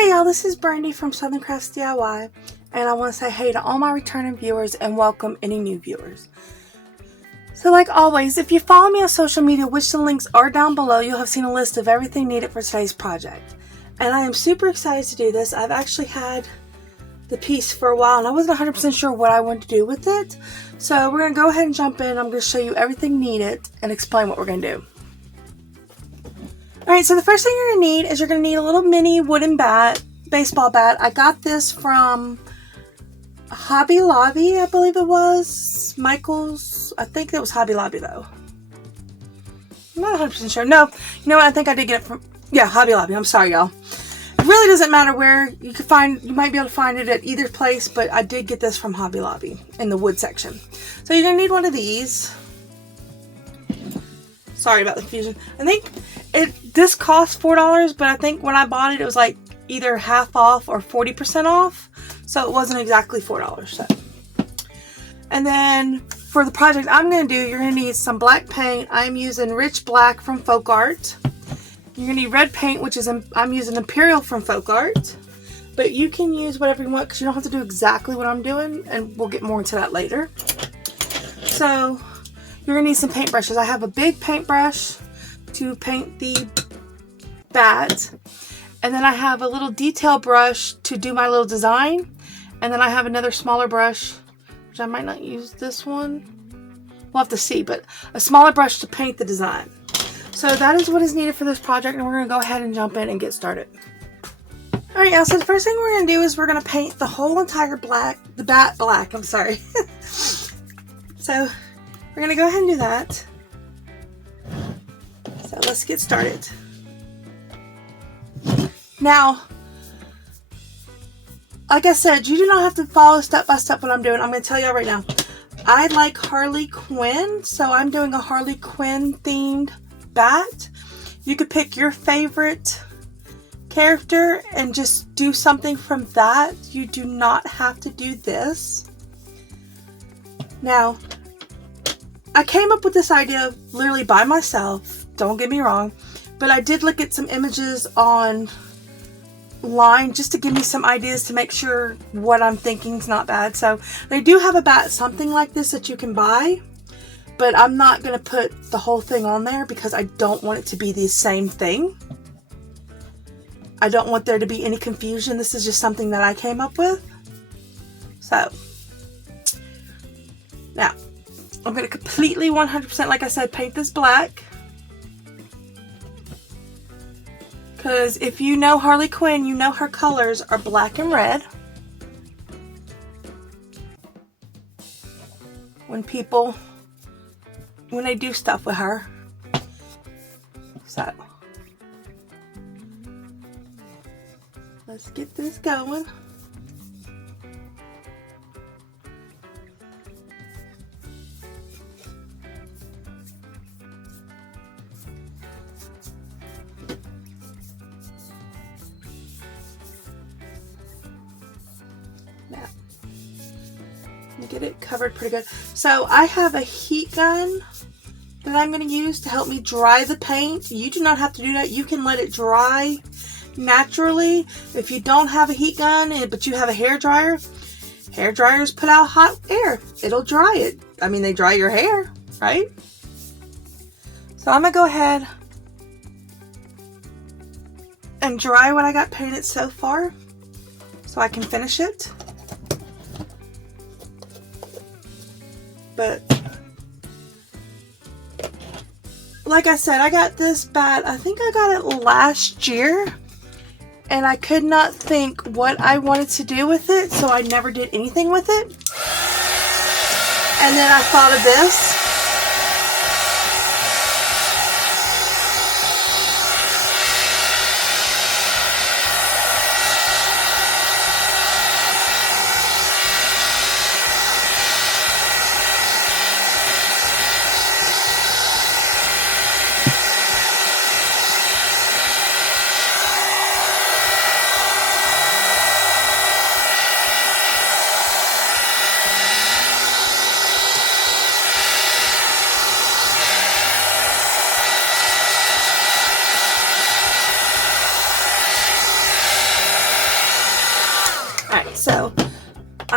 Hey y'all, this is Brandy from Southern Crafts DIY, and I want to say hey to all my returning viewers and welcome any new viewers. So like always, if you follow me on social media, which the links are down below, you'll have seen a list of everything needed for today's project. And I am super excited to do this. I've actually had the piece for a while and I wasn't 100% sure what I wanted to do with it. So we're going to go ahead and jump in. I'm going to show you everything needed and explain what we're going to do. Alright, so the first thing you're going to need is you're going to need a little mini wooden bat, baseball bat. I got this from Hobby Lobby, I believe it was. Michael's, I think it was Hobby Lobby though. I'm not 100% sure. No, you know what, I think I did get it from, yeah, Hobby Lobby. I'm sorry y'all. It really doesn't matter where you can find, you might be able to find it at either place, but I did get this from Hobby Lobby in the wood section. So you're going to need one of these. Sorry about the confusion. I think this cost $4, but I think when I bought it, it was like either half off or 40% off. So it wasn't exactly $4. So. And then for the project I'm going to do, you're going to need some black paint. I'm using Rich Black from Folk Art. You're going to need red paint, which is, I'm using Imperial from Folk Art. But you can use whatever you want because you don't have to do exactly what I'm doing. And we'll get more into that later. So you're going to need some paintbrushes. I have a big paintbrush to paint the bat. And then I have a little detail brush to do my little design. And then I have another smaller brush, which I might not use this one. We'll have to see, but a smaller brush to paint the design. So that is what is needed for this project, and we're going to go ahead and jump in and get started. Alright, now, so the first thing we're going to do is we're going to paint the whole entire the bat black, I'm sorry. So we're going to go ahead and do that. So let's get started. Now, like I said, you do not have to follow step by step what I'm doing. I'm going to tell y'all right now. I like Harley Quinn, so I'm doing a Harley Quinn themed bat. You could pick your favorite character and just do something from that. You do not have to do this. Now, I came up with this idea literally by myself. Don't get me wrong. But I did look at some images online just to give me some ideas to make sure what I'm thinking is not bad. So they do have a bat something like this that you can buy, but I'm not going to put the whole thing on there because I don't want it to be the same thing. I don't want there to be any confusion. This is just something that I came up with. So now I'm going to completely 100%, like I said, paint this black. Because if you know Harley Quinn, you know her colors are black and red. When they do stuff with her. So, let's get this going. Get it covered pretty good. So I have a heat gun that I'm going to use to help me dry the paint. You do not have to do that. You can let it dry naturally. If you don't have a heat gun but you have a hair dryers put out hot air. It'll dry it. I mean, they dry your hair, right? So I'm going to go ahead and dry what I got painted so far so I can finish it. But like I said, I got this bat, I think I got it last year, and I could not think what I wanted to do with it, so I never did anything with it. And then I thought of this.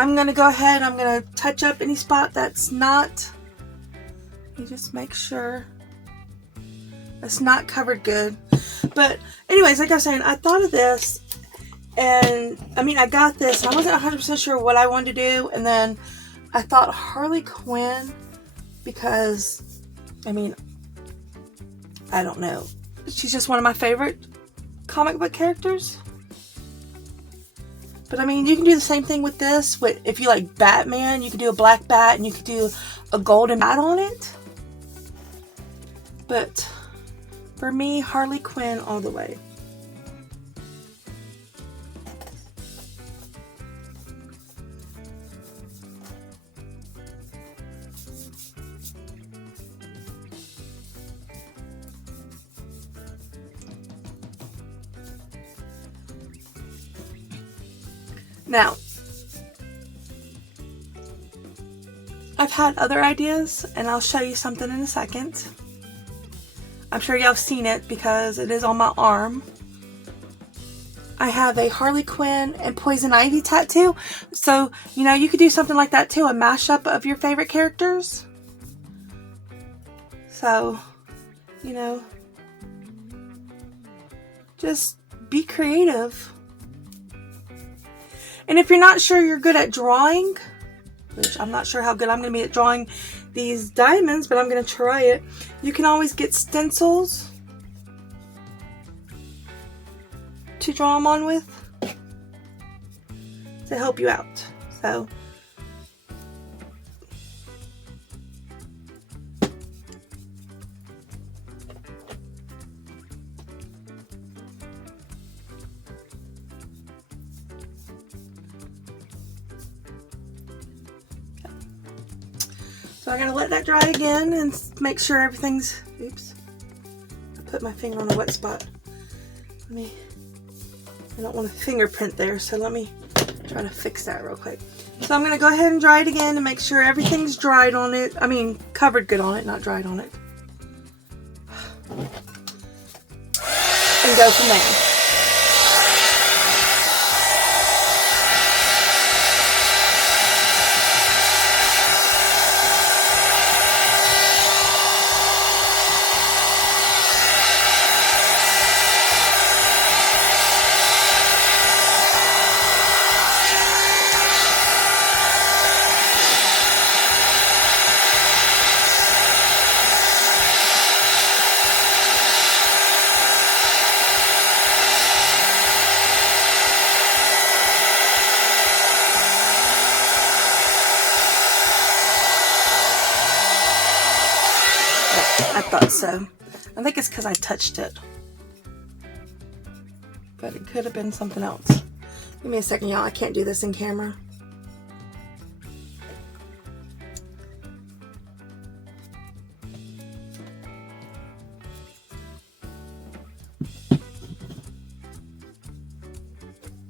I'm going to go ahead, I'm going to touch up any spot that's not, you just make sure it's not covered good. But anyways, like I was saying, I thought of this, and I mean, I got this, and I wasn't 100% sure what I wanted to do, and then I thought Harley Quinn, because, I mean, I don't know. She's just one of my favorite comic book characters. But I mean, you can do the same thing with this. If you like Batman, you can do a black bat, and you can do a golden bat on it. But for me, Harley Quinn all the way. Now, I've had other ideas, and I'll show you something in a second. I'm sure y'all have seen it because it is on my arm. I have a Harley Quinn and Poison Ivy tattoo. So, you know, you could do something like that too, a mashup of your favorite characters. So, you know, just be creative. And if you're not sure you're good at drawing, which I'm not sure how good I'm going to be at drawing these diamonds, but I'm going to try it. You can always get stencils to draw them on with to help you out. So, I gotta let that dry again and make sure everything's, oops, I put my finger on a wet spot. I don't want a fingerprint there, so let me try to fix that real quick. So I'm gonna go ahead and dry it again and make sure everything's dried on it. I mean, covered good on it, not dried on it. And go from there. I thought so. I think it's because I touched it. But it could have been something else. Give me a second, y'all. I can't do this in camera.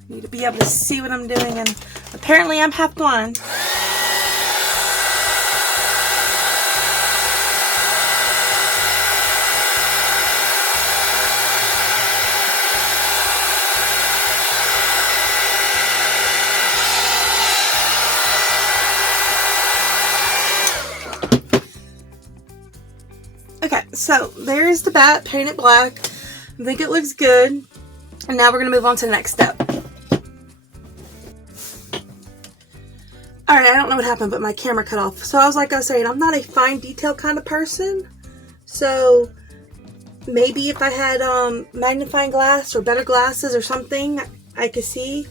Need to be able to see what I'm doing, and apparently I'm half blind. Okay, so there's the bat painted black. I think it looks good. And now we're going to move on to the next step. Alright, I don't know what happened, but my camera cut off. So I was saying, I'm not a fine detail kind of person. So maybe if I had magnifying glass or better glasses or something, I could see.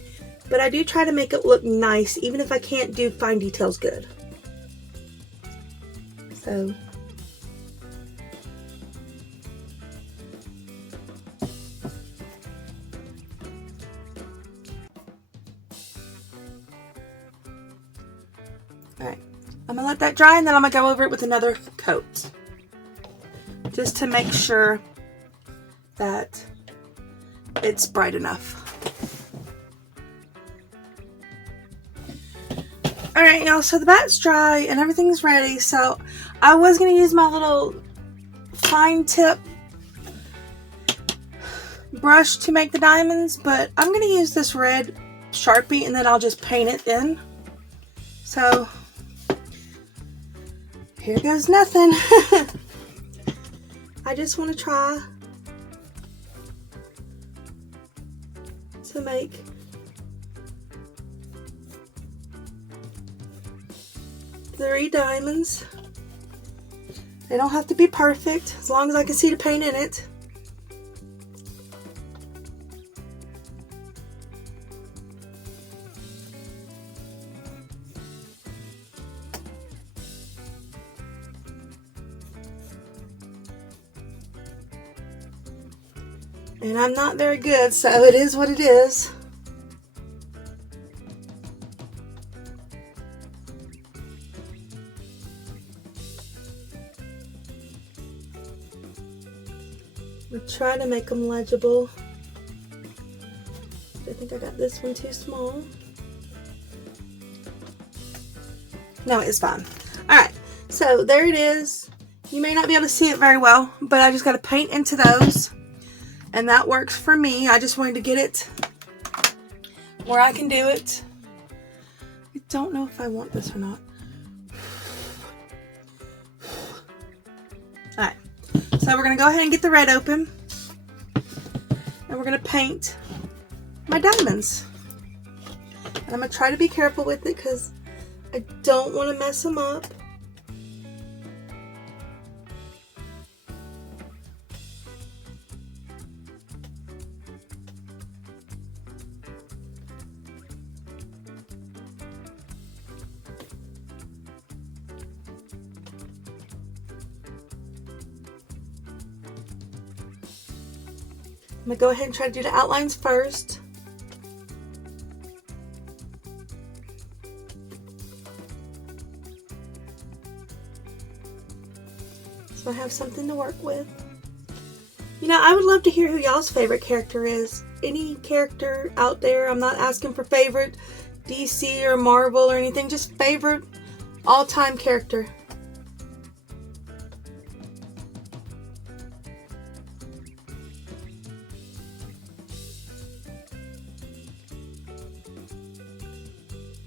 But I do try to make it look nice, even if I can't do fine details good. So... Alright, I'm going to let that dry, and then I'm going to go over it with another coat. Just to make sure that it's bright enough. Alright, y'all, so the bat's dry and everything's ready. So I was going to use my little fine tip brush to make the diamonds, but I'm going to use this red Sharpie, and then I'll just paint it in. So here goes nothing. I just want to try to make three diamonds. They don't have to be perfect, as long as I can see the paint in it. And I'm not very good, so it is what it is. I'll try to make them legible. I think I got this one too small. No, it's fine. Alright, so there it is. You may not be able to see it very well, but I just got to paint into those. And that works for me. I just wanted to get it where I can do it. I don't know if I want this or not. Alright, so we're going to go ahead and get the red open. And we're going to paint my diamonds. And I'm going to try to be careful with it because I don't want to mess them up. I'm going to go ahead and try to do the outlines first. So I have something to work with. You know, I would love to hear who y'all's favorite character is. Any character out there. I'm not asking for favorite DC or Marvel or anything. Just favorite all-time character.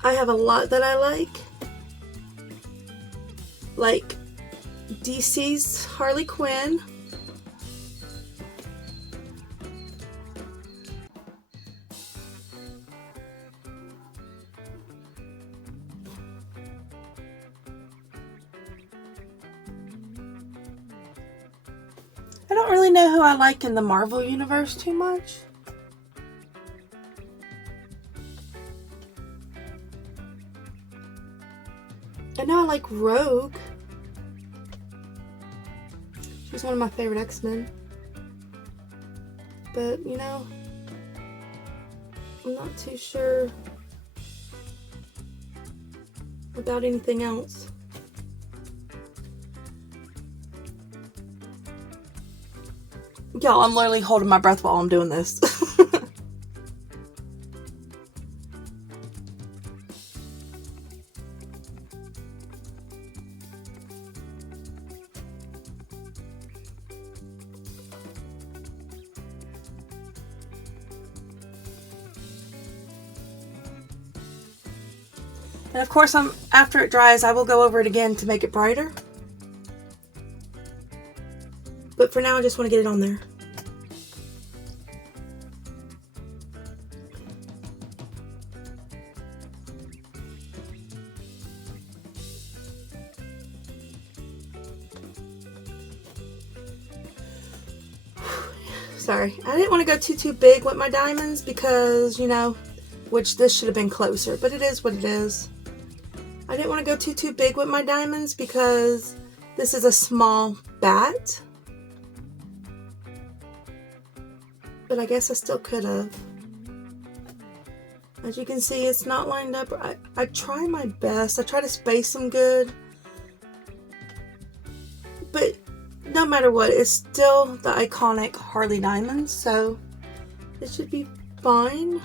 I have a lot that I like DC's Harley Quinn, I don't really know who I like in the Marvel universe too much. I know I like Rogue. She's one of my favorite X-Men. But, you know, I'm not too sure about anything else. Y'all, I'm literally holding my breath while I'm doing this. And of course, after it dries, I will go over it again to make it brighter. But for now, I just want to get it on there. Sorry, I didn't want to go too big with my diamonds because, you know, which this should have been closer, but it is what it is. I didn't want to go too big with my diamonds because this is a small bat. But I guess I still could have. As you can see, it's not lined up. I try my best. I try to space them good. But no matter what, it's still the iconic Harley diamonds, so it should be fine.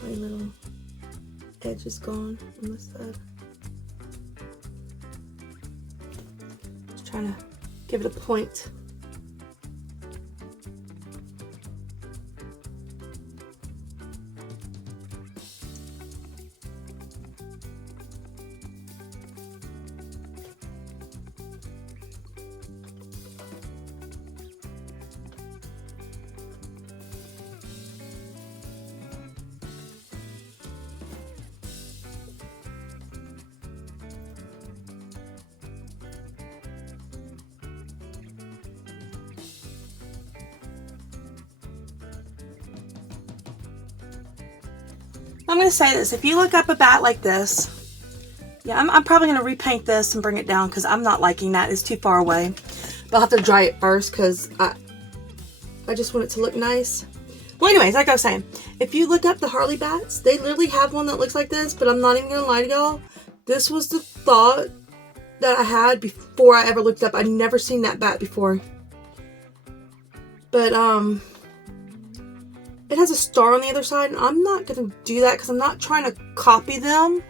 My little edge is gone on this side. Just trying to give it a point. I'm going to say this. If you look up a bat like this, yeah, I'm probably going to repaint this and bring it down because I'm not liking that. It's too far away. But I'll have to dry it first because I just want it to look nice. Well, anyways, like I was saying, if you look up the Harley bats, they literally have one that looks like this, but I'm not even going to lie to y'all. This was the thought that I had before I ever looked up. I'd never seen that bat before. But, it has a star on the other side, and I'm not going to do that because I'm not trying to copy them.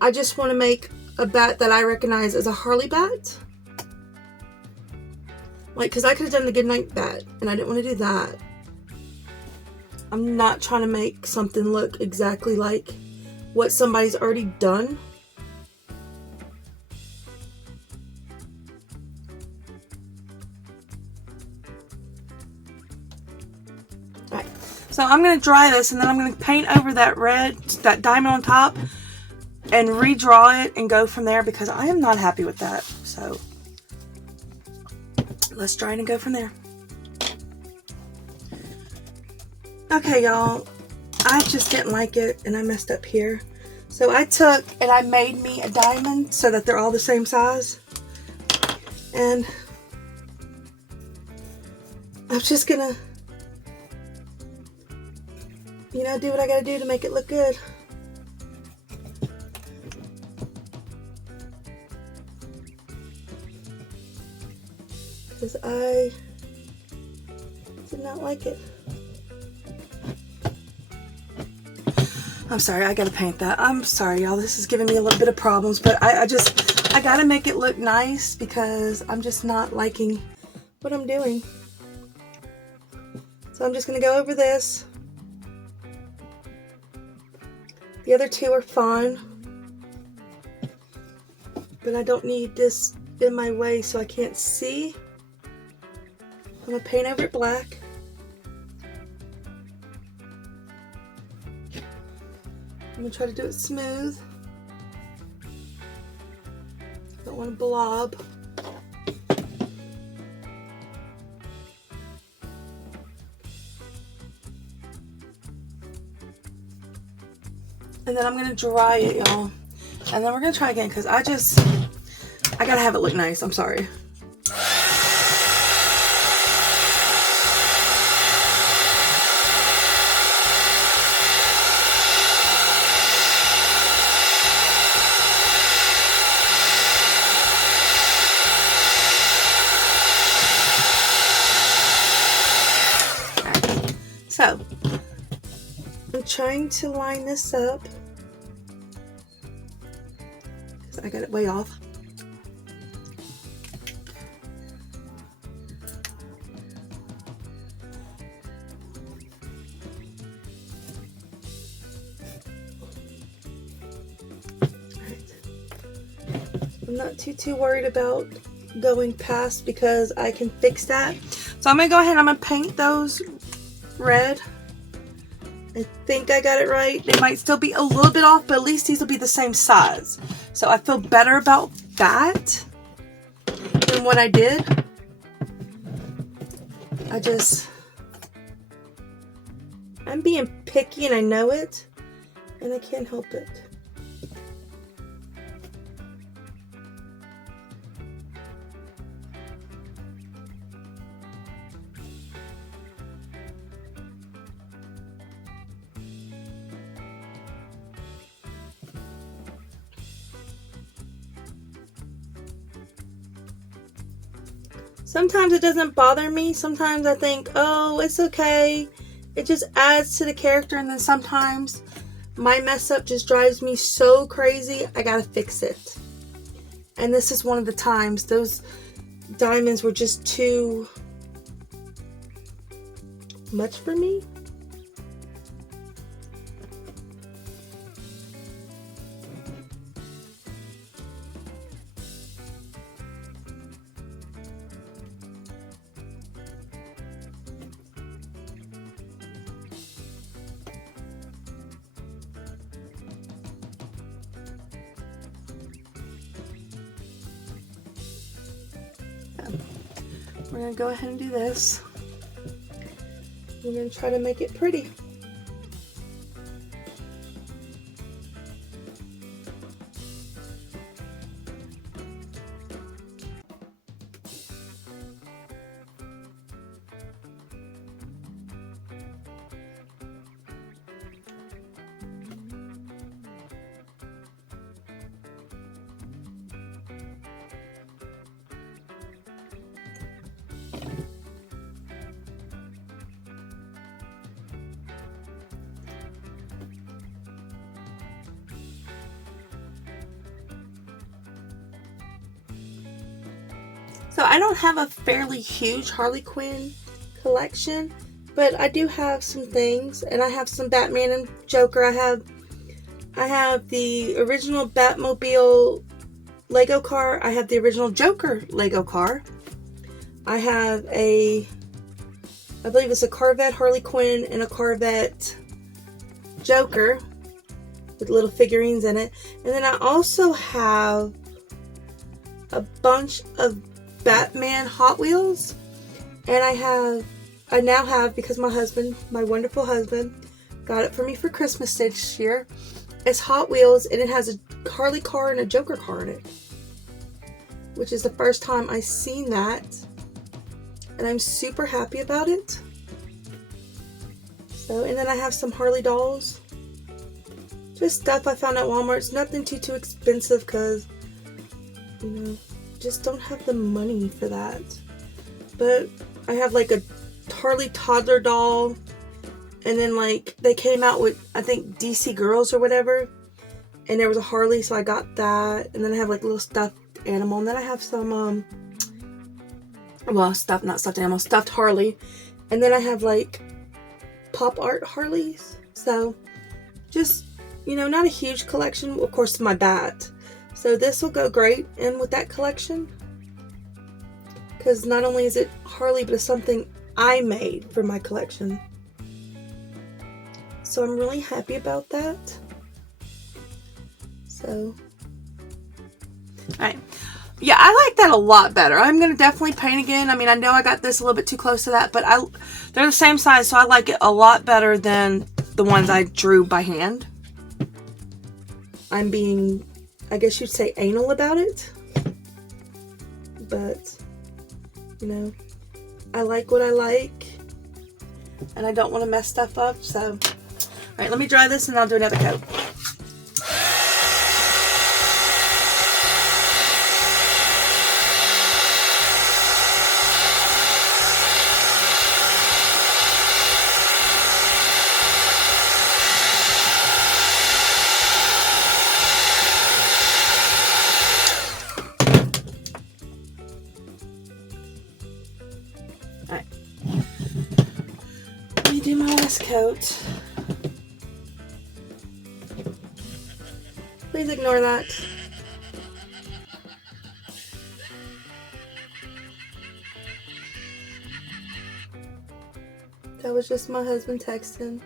I just want to make a bat that I recognize as a Harley bat. Like, because I could have done the Goodnight bat, and I didn't want to do that. I'm not trying to make something look exactly like what somebody's already done. Alright, so I'm going to dry this, and then I'm going to paint over that red, that diamond on top, and redraw it and go from there because I am not happy with that. So let's dry it and go from there. Okay, y'all, I just didn't like it and I messed up here. So I took and I made me a diamond so that they're all the same size. And I'm just gonna, you know, do what I gotta do to make it look good. Because I did not like it. I'm sorry, I gotta paint that. I'm sorry, y'all. This is giving me a little bit of problems, but I gotta make it look nice because I'm just not liking what I'm doing. So I'm just gonna go over this. The other two are fine, but I don't need this in my way so I can't see. I'm gonna paint over it black. I'm gonna try to do it smooth. Don't want to blob. And then I'm gonna dry it, y'all. And then we're gonna try again because I gotta have it look nice. I'm sorry. So, I'm trying to line this up because I got it way off. I'm not too worried about going past because I can fix that. So I'm going to go ahead and I'm going to paint those red. I think I got it right. They might still be a little bit off, but at least these will be the same size. So I feel better about that than what I did. I'm being picky and I know it, and I can't help it. Sometimes it doesn't bother me. Sometimes I think, oh, it's okay. It just adds to the character. And then sometimes my mess up just drives me so crazy. I gotta fix it. And this is one of the times. Those diamonds were just too much for me. We're going to go ahead and do this. We're going to try to make it pretty. So I don't have a fairly huge Harley Quinn collection, but I do have some things, and I have some Batman and Joker. I have the original Batmobile Lego car. I have the original Joker Lego car. I have I believe it's a Corvette Harley Quinn and a Corvette Joker with little figurines in it. And then I also have a bunch of Batman Hot Wheels. And I now have, because my wonderful husband, got it for me for Christmas this year. It's Hot Wheels, and it has a Harley car and a Joker car in it, which is the first time I've seen that, and I'm super happy about it. So, and then I have some Harley dolls, just stuff I found at Walmart. It's nothing too expensive, because, you know, just don't have the money for that. But I have like a Harley toddler doll. And then, like, they came out with, I think, DC Girls or whatever. And there was a Harley, so I got that. And then I have, like, a little stuffed animal. And then I have some, not stuffed animal, stuffed Harley. And then I have, like, pop art Harleys. So, just, you know, not a huge collection. Of course, my bat. So this will go great in with that collection. Because not only is it Harley, but it's something I made for my collection. So I'm really happy about that. So, alright. Yeah, I like that a lot better. I'm going to definitely paint again. I mean, I know I got this a little bit too close to that, but they're the same size, so I like it a lot better than the ones I drew by hand. I'm being, I guess you'd say, anal about it. But, you know, I like what I like. And I don't want to mess stuff up, so... Alright, let me dry this and I'll do another coat. Alright. Let me do my last coat. Please ignore that. That was just my husband texting.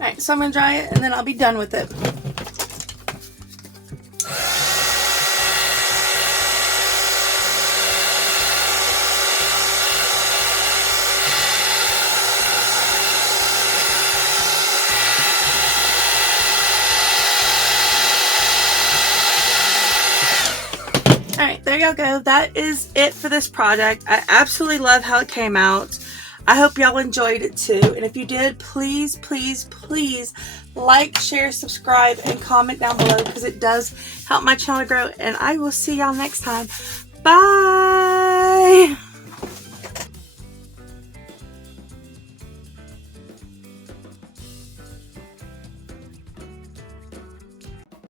Alright, so I'm going to dry it and then I'll be done with it. Alright, there y'all go. That is it for this project. I absolutely love how it came out. I hope y'all enjoyed it too. And if you did, please, please, please like, share, subscribe, and comment down below because it does help my channel grow. And I will see y'all next time. Bye!